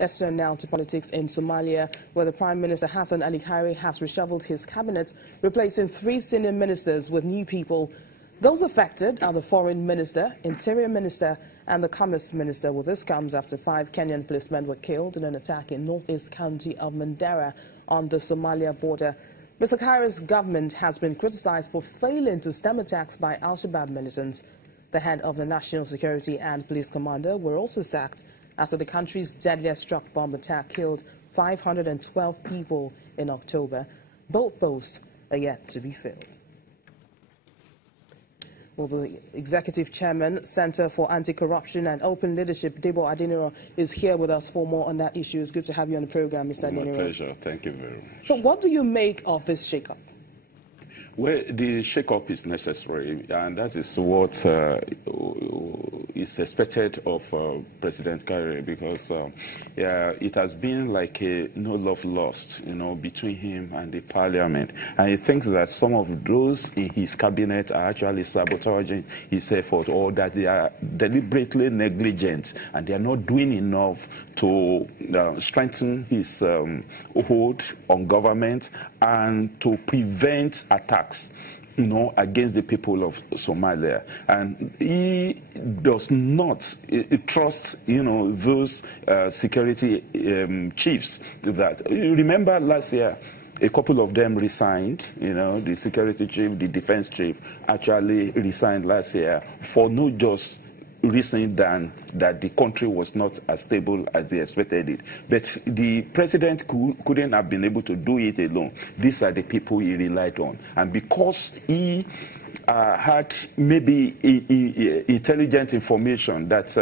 Let's turn now to politics in Somalia, where the Prime Minister Hassan Ali Khairi has reshuffled his cabinet, replacing 3 senior ministers with new people. Those affected are the Foreign Minister, Interior Minister, and the Commerce Minister. Well, this comes after 5 Kenyan policemen were killed in an attack in northeast county of Mandera on the Somalia border. Mr. Khairi's government has been criticized for failing to stem attacks by Al-Shabaab militants. The head of the National Security and Police Commander were also sacked after the country's deadliest truck bomb attack killed 512 people in October. Both posts are yet to be filled. Well, the Executive Chairman, Center for Anti-Corruption and Open Leadership, Debo Adeniro, is here with us for more on that issue. It's good to have you on the program, Mr. Adeniro. My pleasure. Thank you very much. So what do you make of this shake-up? Well, the shake-up is necessary, and that is what is expected of President Khairi, because it has been like a no love lost, between him and the parliament. And he thinks that some of those in his cabinet are actually sabotaging his effort, or that they are deliberately negligent and they are not doing enough to strengthen his hold on government and to prevent attacks, against the people of Somalia. And he does not trust, those security chiefs. That remember last year, a couple of them resigned. The security chief, the defense chief, actually resigned last year for no just reason than that the country was not as stable as they expected it. But the president couldn't have been able to do it alone. These are the people he relied on. And because he had maybe intelligent information that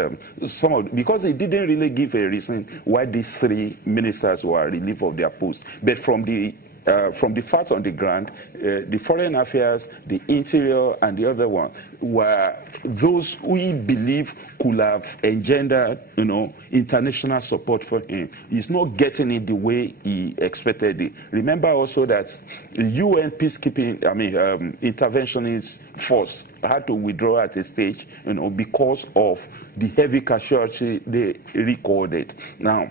because he didn't really give a reason why these 3 ministers were relieved of their posts. But from the facts on the ground, the foreign affairs, the interior, and the other one were those we believe could have engendered, international support for him. He's not getting it the way he expected it. Remember also that the UN peacekeeping, interventionist force had to withdraw at a stage, because of the heavy casualty they recorded. Now,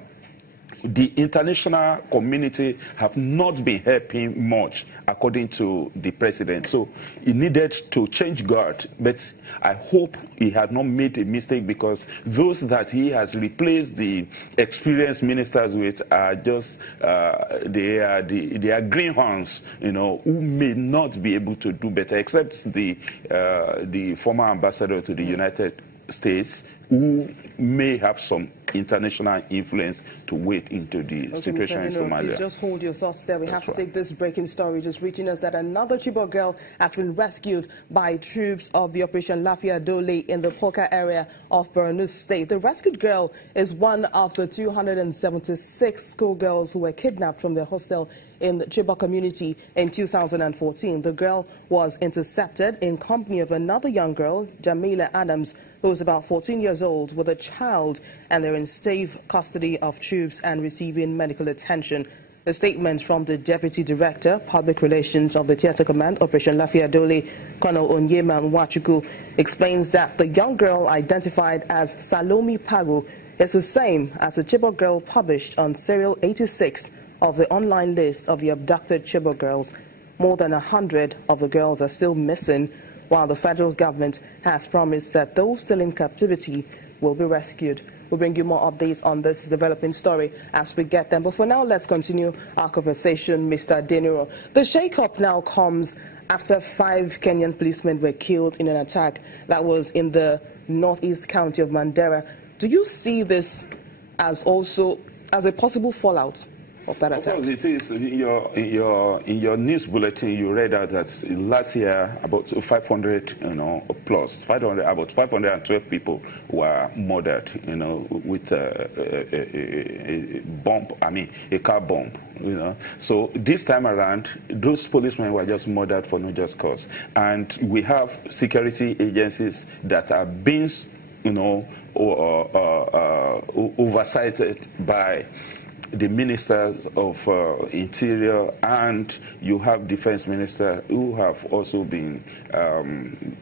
the international community have not been helping much, according to the president. So he needed to change guard. But I hope he had not made a mistake, because those that he has replaced the experienced ministers with are just they are greenhorns, who may not be able to do better, except the former ambassador to the United States, who may have some international influence to wade into the situation in Somalia. Please just hold your thoughts there. We have to take this breaking story just reaching us that another Chibok girl has been rescued by troops of the Operation Lafia Dole in the Poka area of Borno State. The rescued girl is one of the 276 schoolgirls who were kidnapped from their hostel in the Chibok community in 2014. The girl was intercepted in company of another young girl, Jamila Adams, who was about 14 years old, with a child, and they're in safe custody of troops and receiving medical attention. A statement from the Deputy Director, Public Relations of the Theatre Command, Operation Lafia Dole, Colonel Onyema Nwachuku, explains that the young girl identified as Salome Pago is the same as the Chibok girl published on serial 86 of the online list of the abducted Chibok girls. More than 100 of the girls are still missing, while the federal government has promised that those still in captivity will be rescued. We'll bring you more updates on this developing story as we get them. But for now, let's continue our conversation, Mr. Adeniro. The shake-up now comes after 5 Kenyan policemen were killed in an attack that was in the northeast county of Mandera. Do you see this as also as a possible fallout of that attack? Of course it is. In your news bulletin, you read out that last year about 500, about 512 people were murdered, with a bomb. A car bomb. So this time around, those policemen were just murdered for no just cause, and we have security agencies that are being, oversighted by the ministers of Interior, and you have defense minister who have also been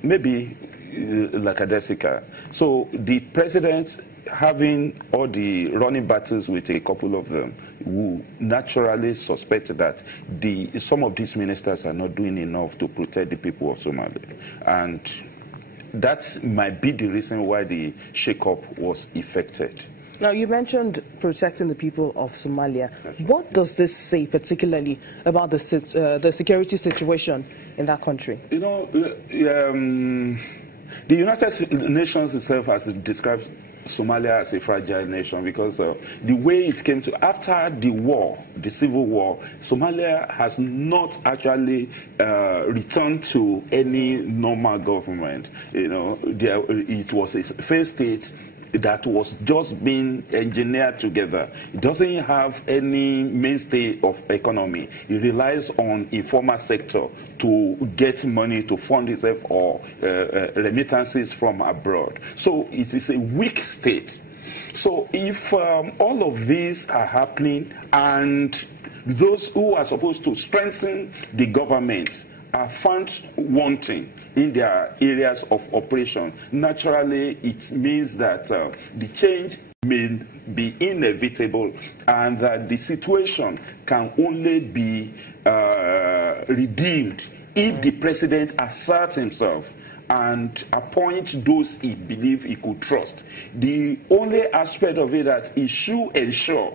maybe lackadaisical. So the president, having all the running battles with a couple of them, will naturally suspect that some of these ministers are not doing enough to protect the people of Somalia. And that might be the reason why the shake-up was effected. Now, you mentioned protecting the people of Somalia. What does this say particularly about the security situation in that country? You know, the United Nations itself has described Somalia as a fragile nation because the way it came to, after the war, the civil war, Somalia has not actually returned to any normal government. You know, it was a failed state that was just being engineered together. It doesn't have any mainstay of economy. It relies on informal sector to get money to fund itself or remittances from abroad. So it is a weak state. So if all of these are happening and those who are supposed to strengthen the government are found wanting in their areas of operation, naturally it means that the change may be inevitable and that the situation can only be redeemed if the president asserts himself and appoint those he believes he could trust. The only aspect of it that he should ensure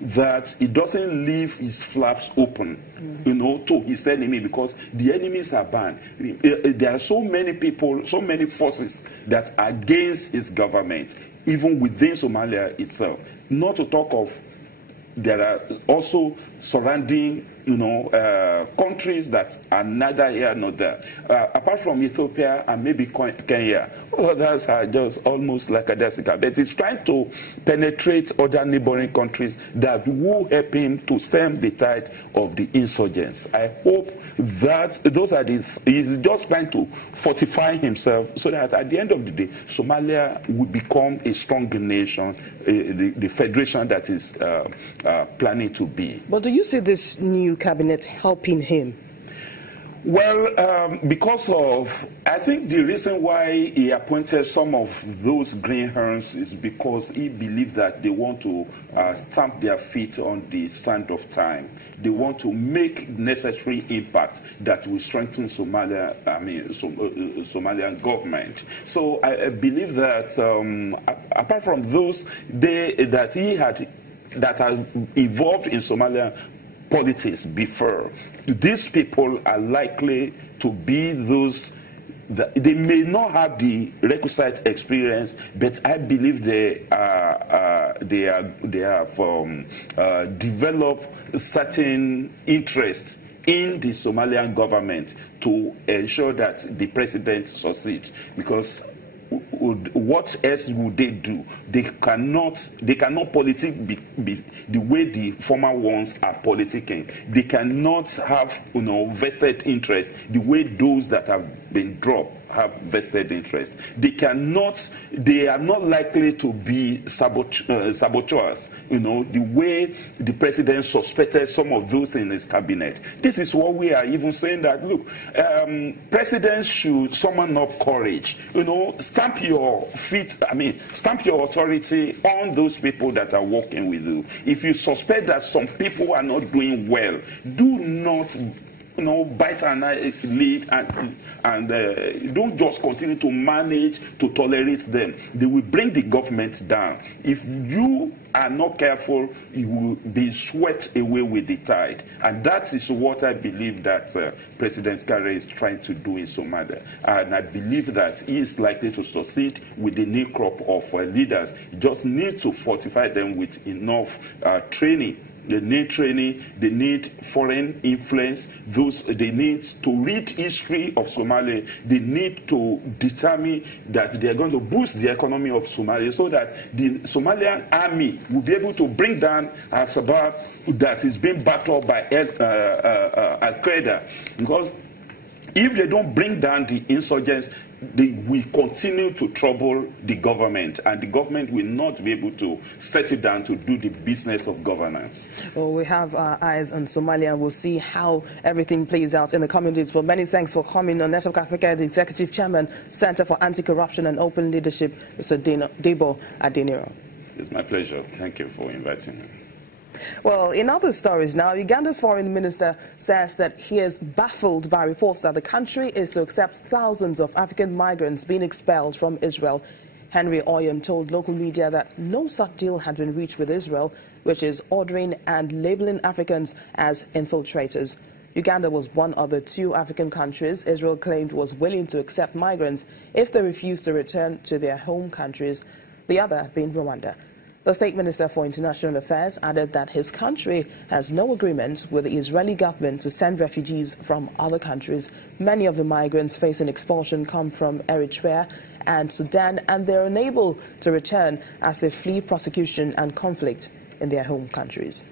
that he doesn't leave his flaps open, you know, to his enemy, because the enemies are banned. There are so many people, so many forces that are against his government, even within Somalia itself. Not to talk of there are also surrounding, you know, countries that are neither here nor there. Apart from Ethiopia and maybe Kenya, all others are just almost like a lackadaisical. But it's trying to penetrate other neighboring countries that will help him to stem the tide of the insurgents. I hope that he's just trying to fortify himself so that at the end of the day, Somalia will become a strong nation, the federation that is planning to be. But do you see this new cabinet helping him? Well, because of, I think the reason why he appointed some of those greenhorns is because he believed that they want to stamp their feet on the sand of time. They want to make necessary impact that will strengthen Somalian government. So I believe that apart from those that are involved in Somalia politics before, these people are likely to be those that they may not have the requisite experience, but I believe they have developed certain interests in the Somalian government to ensure that the president succeeds. Because what else would they do? They cannot politic be the way the former ones are politicking. They cannot have, you know, vested interest the way those that have been dropped have vested interest. They are not likely to be saboteurs, you know, the way the president suspected some of those in his cabinet. This is what we are even saying, that look, presidents should summon up courage, you know, stamp your authority on those people that are working with you. If you suspect that some people are not doing well, do not, you know, bite an lid and don't just continue to manage to tolerate them. They will bring the government down. If you are not careful, you will be swept away with the tide. And that is what I believe that President Kare is trying to do in Somalia. And I believe that he is likely to succeed with the new crop of leaders. You just need to fortify them with enough training. They need training, they need foreign influence, they need to read history of Somalia, they need to determine that they are going to boost the economy of Somalia so that the Somalian army will be able to bring down Al-Shabaab that is being battled by Al-Qaeda. Because if they don't bring down the insurgents, they will continue to trouble the government, and the government will not be able to settle down to do the business of governance. Well, we have our eyes on Somalia, and we'll see how everything plays out in the coming days. But many thanks for coming on Network Africa, the Executive Chairman, Center for Anti-Corruption and Open Leadership, Mr. Debo Adeniro. It's my pleasure. Thank you for inviting me. Well, in other stories now, Uganda's foreign minister says that he is baffled by reports that the country is to accept thousands of African migrants being expelled from Israel. Henry Oyem told local media that no such deal had been reached with Israel, which is ordering and labeling Africans as infiltrators. Uganda was one of the 2 African countries Israel claimed was willing to accept migrants if they refused to return to their home countries, the other being Rwanda. The State Minister for International Affairs added that his country has no agreement with the Israeli government to send refugees from other countries. Many of the migrants facing expulsion come from Eritrea and Sudan, and they're unable to return as they flee prosecution and conflict in their home countries.